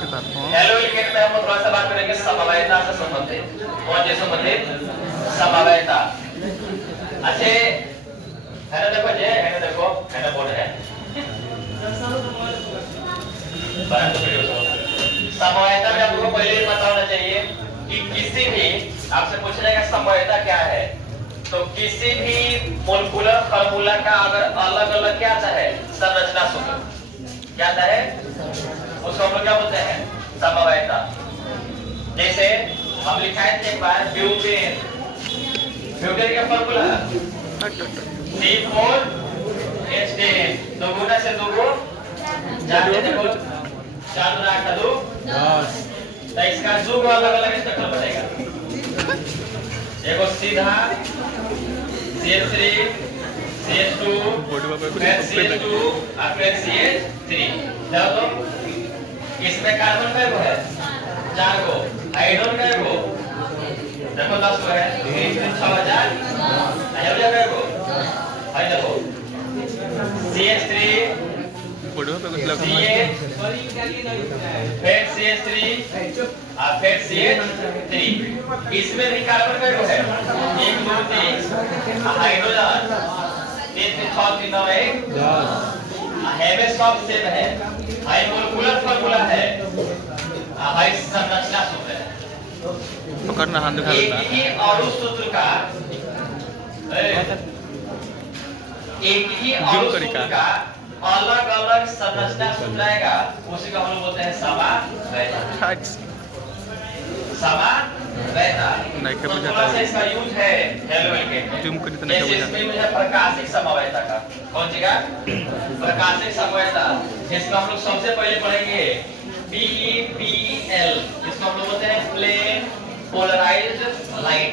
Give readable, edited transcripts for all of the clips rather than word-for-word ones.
Hello लिखने में हम थोड़ा सा बात करेंगे समवायता से संबंधित। कौन से संबंधित? समवायता। अच्छे है ना, देखो ये है ना, देखो है ना, बोर्ड है समवायता में आपको पहले ये पता होना चाहिए कि किसी भी आपसे पूछने का समवायता क्या है, तो किसी भी मोलिकुलर फार्मूला का अगर अलग अलग क्या आता है संरचना सूत्र क्या आता है, उसको हम लोग क्या बोलते हैं? समवायता। जैसे हम लिखाए थे एक बार ब्यूटेन, ब्यूटेन का फार्मूला C4H10, दो गुना से दो गो जानते देखो 4 गुना 8 दो 10, तो इसका दो अलग अलग स्ट्रक्चर बनेगा। देखो सीधा CH3 CH2 फिर CH2 और फिर CH3। देखो तो इसमें कार्बन का है 4 गो, हाइड्रोजन का गो देखो 10 गो है, 3 3 6000 हाइड्रोजन का गो है। देखो CH3 फिर CH3 और फिर CH3, इसमें भी कार्बन का गो है 1 2 3 हाइड्रोजन 3 3 6 3 9 1 10 हेवे सब सेम है। हाई मोलिकुलर फार्मूला है, हाई संरचना सूत्र है। पकड़ना हाथ दिखा देता एक ही अणु सूत्र का अलग अलग संरचना सूत्र आएगा, उसी को हम लोग बोलते हैं समवायता। समवायता तो थोड़ा सा इसका यूज है हेलोइल के जूम कर इतना जैसे इसमें यूज है प्रकाशिक समवायता का। कौन सी का? प्रकाशिक समवायता, जिसको हम लोग सबसे पहले पढ़ेंगे PPL, जिसको हम लोग बोलते हैं plane polarised light.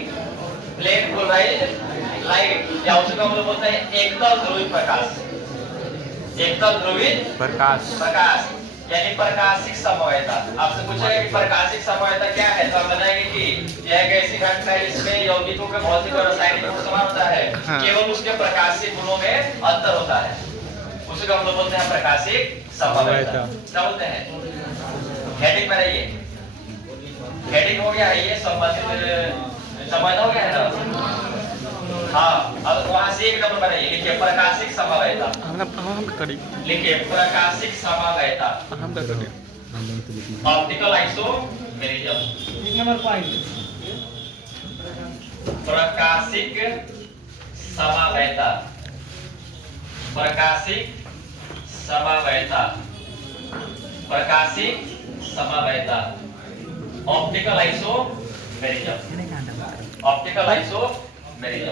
Plane polarised light या उसको हम लोग बोलते हैं एकतल ध्रुवित प्रकाश। एकतल ध्रुवित प्रकाश यानी प्रकाशिक समवायता। आपसे पूछेगा कि प्रकाशिक समवायता क्या है, तो हम बताएंगे कि यह एक ऐसी घटना है जिसमें यौगिकों के भौतिक और रासायनिक गुण समान होता है, केवल उसके प्रकाशिक गुणों में अंतर होता है। उसी को हम लोग बोलते हैं प्रकाशिक समवायता। क्या बोलते हैं? हेडिंग में रहिए, हेडिंग हो गया है ये संबंधित समवायता हो गया है ना। हाँ, अब वहां से एक नंबर बनाइए, लिखिए प्रकाशिक समवायता। लिखिए प्रकाशिक समवायता। Optical isomerism. नंबर 5 प्रकाशिक समवायता। प्रकाशिक समवायता। प्रकाशिक समवायता। Optical isomerism. Optical isomerism.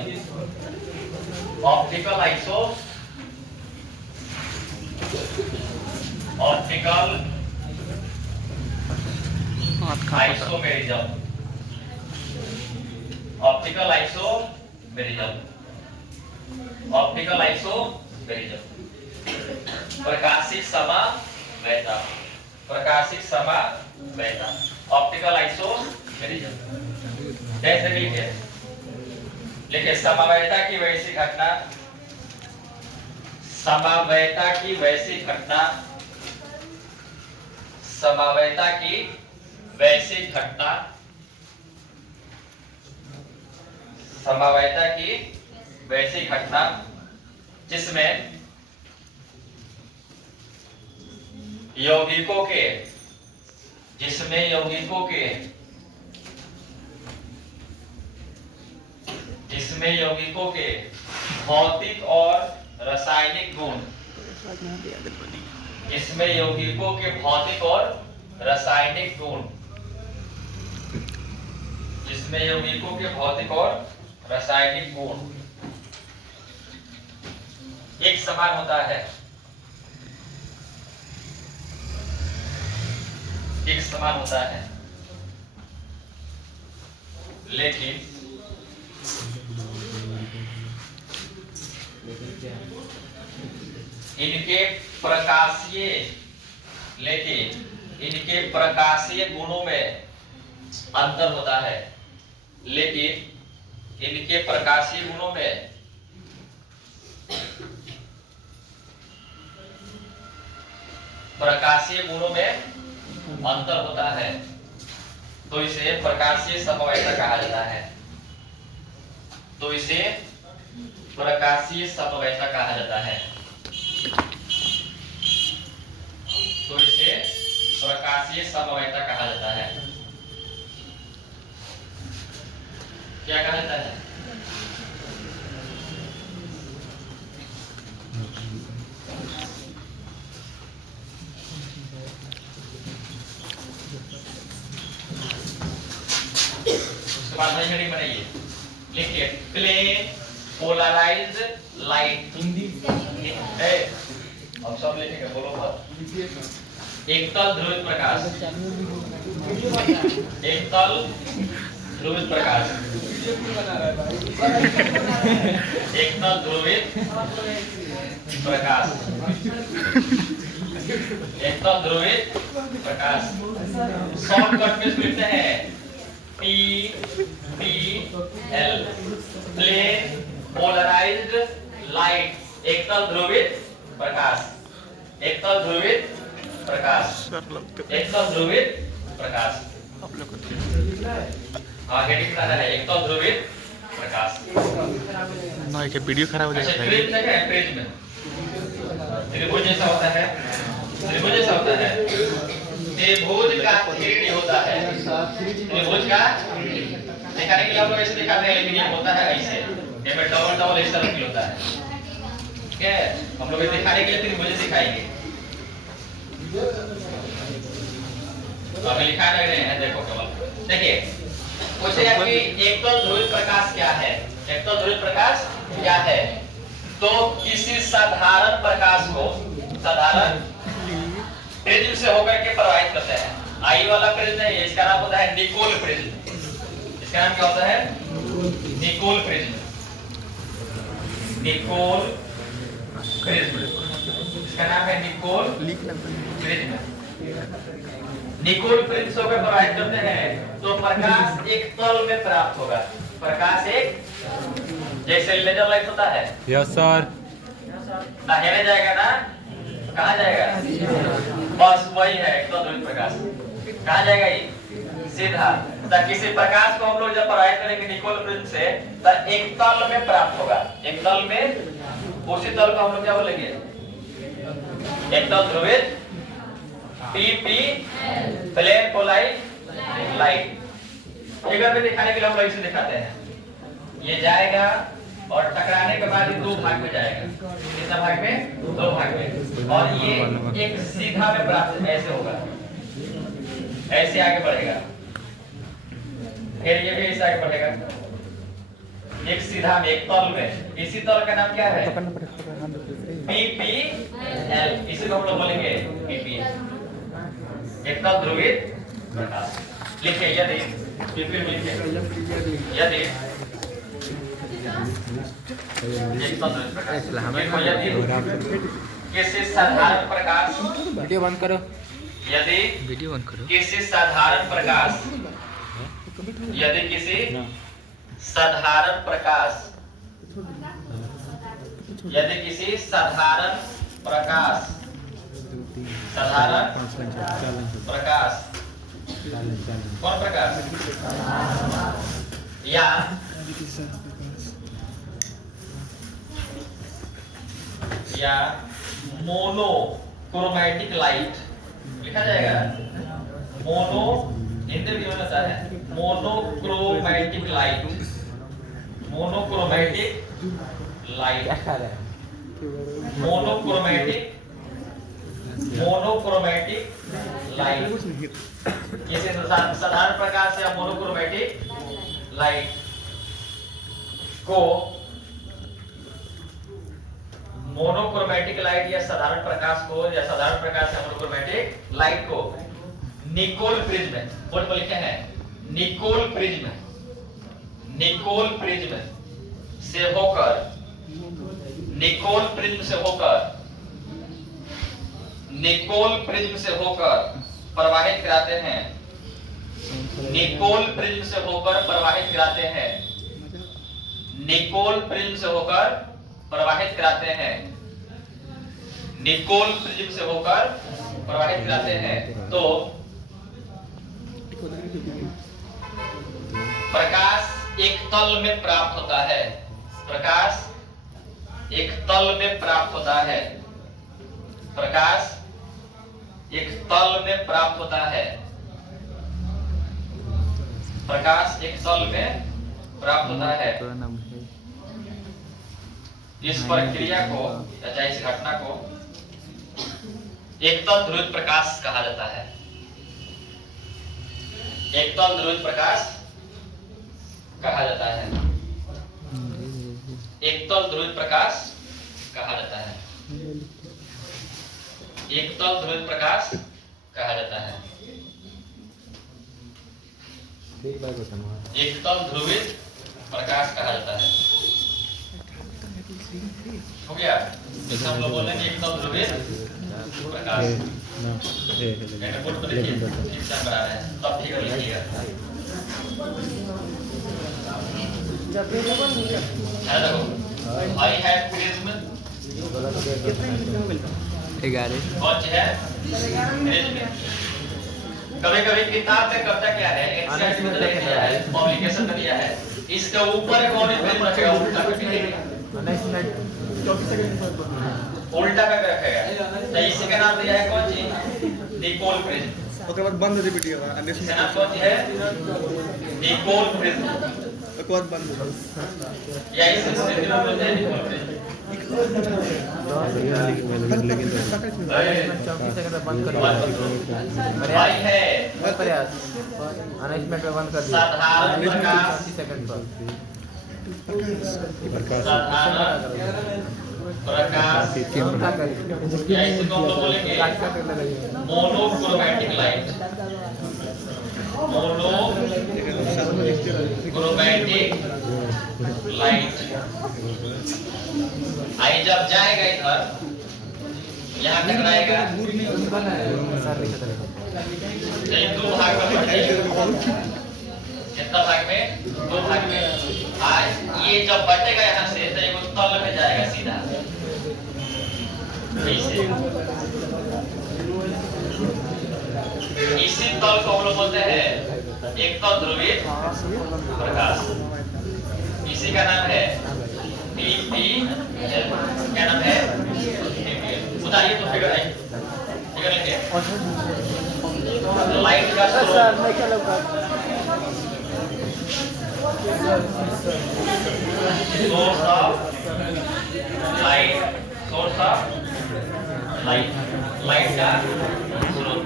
Optical isomerism. Optical isomerism. Optical isomerism. प्रकाशिक समवायता। प्रकाशिक समवायता। Optical isomerism. कैसे लिखे? लिखिए समवायता की वैश्विक घटना। समवायता की वैश्विक घटना। समवायता की वैश्विक घटना। समवायता की वैश्विक घटना जिसमें यौगिकों के भौतिक और रासायनिक गुण, जिसमें यौगिकों के भौतिक और रासायनिक गुण, जिसमें यौगिकों के भौतिक और रासायनिक गुण एक समान होता है, एक समान होता है, लेकिन इनके प्रकाशीय गुणों में अंतर होता है। लेकिन इनके प्रकाशीय गुणों में अंतर होता है तो इसे प्रकाशीय समवयता कहा जाता है। तो इसे प्रकाशीय समवयता कहा जाता है। तो इसे प्रकाशीय समवयता कहा जाता है। क्या कहा जाता है? उसके बाद भाई हेडिंग बनाइए, लिखिए प्लेन पोलराइज्ड लाइट। हिंदी हम सब लिखेंगे, बोलो मत। एकतल ध्रुवित प्रकाश, एकतल ध्रुवित प्रकाश, एकतल ध्रुवित प्रकाश, एकतल ध्रुवित प्रकाश। शॉर्टकट में लिखते हैं PPL, प्लेन पोलराइज्ड लाइट, एकतल ध्रुवित प्रकाश, एकतल ध्रुवित प्रकाश, एकतल ध्रुवित प्रकाश। हाँ हेडिंग बनाना है, एकतल ध्रुवित प्रकाश। ना क्या वीडियो खराब हो जाएगा। प्रिज्म है, प्रिज्म त्रिभुज जैसा होता है, त्रिभुज जैसा होता है। त्रिभुज का 3D होता है, त्रिभुज का दिखाने के लिए हम लोग ऐसे दिखाते हैं, लेकिन ये होता है ऐसे, ये में डबल डबल इस तरह की होता है। ठीक है, हम लोग दिखाने के लिए त्रिभुज दिखाएंगे। अभी लिखा रहे हैं, देखो केवल देखिए, पूछे कि एकतल ध्रुवित प्रकाश क्या है? एकतल ध्रुवित प्रकाश क्या है? तो किसी साधारण प्रकाश को साधारण प्रिज्म से होकर के प्रवाहित करते हैं। आई वाला प्रिज्म है, इसका नाम होता है निकोल प्रिज्म। इसका नाम क्या होता है? Nicol prism, Nicol prism. इसका नाम है निकोल प्रिज्म। निकोल प्रिज्म से होकर प्रवाहित करते हैं तो प्रकाश एक तल में प्राप्त होगा। प्रकाश एक जैसे लेजर लाइट होता है। Yes sir. ना हेरे जाएगा ना, कहाँ जाएगा? बस वही है एकतल ध्रुवित प्रकाश। कहाँ जाएगा ये? सीधा। तो किसी प्रकाश को हम लोग जब प्रवाहित करेंगे निकोल प्रिज्म से, तो एक तल में प्राप्त होगा। एक तल में, उसी तल को हम लोग क्या बोलेंगे? एकतल ध्रुवित PP, plane polarised light. Figure में दिखाने के लिए हम लोग इसे दिखाते हैं। ये जाएगा और टकराने के बाद ये दो भाग में जाएगा। कितना भाग में? दो भाग में। और ये एक सीधा में प्राप्त ऐसे होगा, ऐसे आगे बढ़ेगा, फिर ये भी ऐसे आगे बढ़ेगा, एक सीधा में, एक तल में। इसी तल का नाम क्या है? PPL। इसी को हम लोग बोलेंगे PPL, एकतल ध्रुवित प्रकाश। लिखिए यदि, लिखिए यदि किसी साधारण प्रकाश, वीडियो बंद करो, यदि वीडियो बंद करो। किसी साधारण प्रकाश, यदि किसी साधारण प्रकाश, यदि किसी साधारण प्रकाश, साधारण प्रकाश, कौन प्रकाश? या मोनोक्रोमैटिक लाइट लिखा जाएगा। मोनो हिंदी में होता है monochromatic light, monochromatic light, monochromatic, monochromatic light. किसी साधारण प्रकाश या मोनोक्रोमैटिक लाइट को, मोनोक्रोमैटिक लाइट या साधारण प्रकाश को, या साधारण प्रकाश या मोनोक्रोमैटिक लाइट को निकोल प्रिज्म, बोर्ड पर लिखे हैं निकोल प्रिज्म, निकोल प्रिज्म से होकर, निकोल प्रिज्म से होकर, निकोल प्रिज्म से होकर प्रवाहित कराते हैं, निकोल प्रिज्म से होकर प्रवाहित कराते हैं, निकोल प्रिज्म से होकर प्रवाहित कराते हैं, निकोल प्रिज्म से होकर प्रवाहित कराते हैं। तो प्रकाश एक तल में प्राप्त होता है। प्रकाश एक तल में प्राप्त होता है। प्रकाश एक तल में प्राप्त होता है। प्रकाश एक तल में प्राप्त होता है। इस प्रक्रिया को या इस घटना को एकतल ध्रुवित प्रकाश कहा जाता है। एकतल ध्रुवित प्रकाश कहा जाता है। एकतल ध्रुवित प्रकाश कहा जाता है। एकतल ध्रुवित प्रकाश कहा जाता है। एकतल ध्रुवित प्रकाश कहा जाता है। हो गया? जैसे हम लोग बोल रहे हैं एकतल ध्रुवित प्रकाश। बोर्ड पर देखिए, ठीक से बना रहे हैं, तब ठीक है लिखिएगा। देखो, I have prism। 11 कौन सी है? कभी-कभी किताब में कब्जा क्या है? एनसीईआरटी में दिया है, पब्लिकेशन में दिया है। इसके ऊपर कौन प्रिज्म रखेगा? उल्टा करके उल्टा करके रखेगा। तो इसी का नाम दिया है कौन सी? Dipole prism. ओके बाद बंद दे वीडियो का इसका नाम कौन सी है? Dipole prism. ओके बाद बंद या इस स्थिति में बोलते हैं डिपोल प्रिज्म। भाई है अनाइसमेंट में बंद कर दिया साधारण प्रकाश। 30 सेकंड पर साधारण प्रकाश या इसको हम लोग बोलेंगे मोनोक्रोमैटिक लाइट। Monochromatic light. आई जब जाएगा इधर, यहाँ टकराएगा, दो भाग में बटेगा। कितना भाग में? दो भाग में। आज ये जब बटेगा यहाँ से तो एक तल में जाएगा सीधा। इसी तल को हम लोग बोलते हैं एकतल ध्रुवित प्रकाश। इसी का नाम है TPL। क्या नाम है? उतारिए तो फिगर है, फिगर लिखिए। लाइट का स्रोत source of light, source of light, light का स्रोत।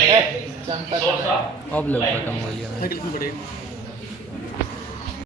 source of अब लोग light। खत्म हो गया।